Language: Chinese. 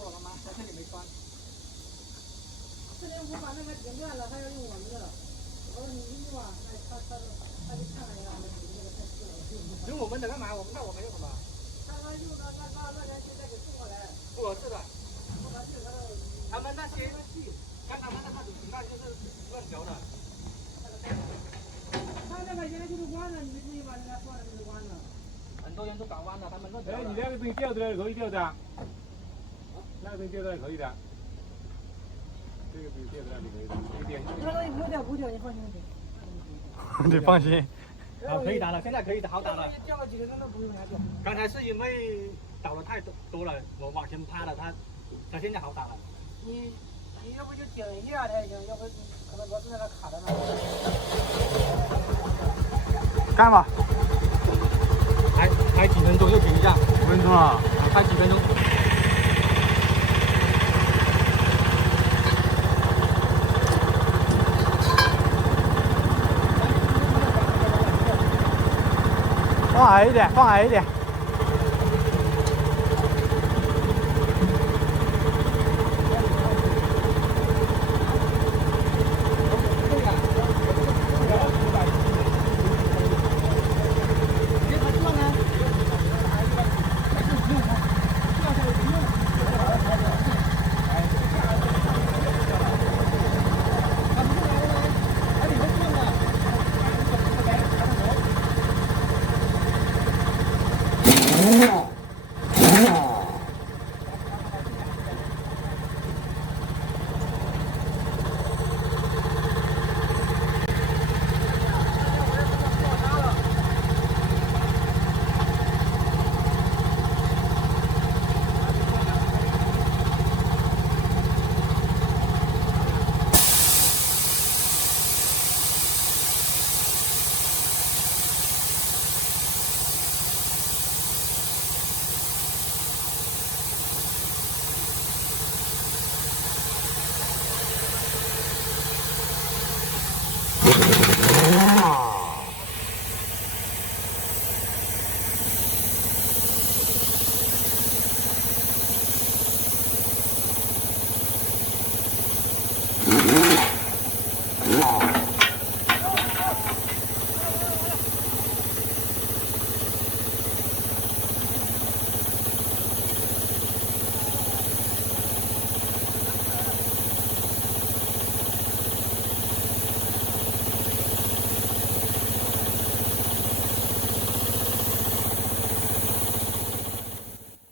我了吗？在这里没关。405把那个停掉了，他要用我们的。我说你用啊，他就看了一下，那个太次了。用我们的干嘛？我们用什么？他说用的那人现在给送过来。不是的，他们那些，看他们那种情况就是乱调的。他那个原来就是弯的，你们自己把人家说的就是弯的。很多人都搞弯了，他们乱调。哎，你那个东西吊出来可以吊的，那个东西吊出来可以的，这个东西吊出来是可以的，这个点。那东西不掉，你放心点。你放心。好，可以打了，现在可以好打了。掉了几个根都不用拿掉。刚才是因为倒的太多了，我往前趴了，它现在好打了。你要不就顶一下才行，要不可能螺丝在那卡着呢。干吧。开几分钟就停一下5分钟啊？开几分钟。放矮一点，放矮一点。啊。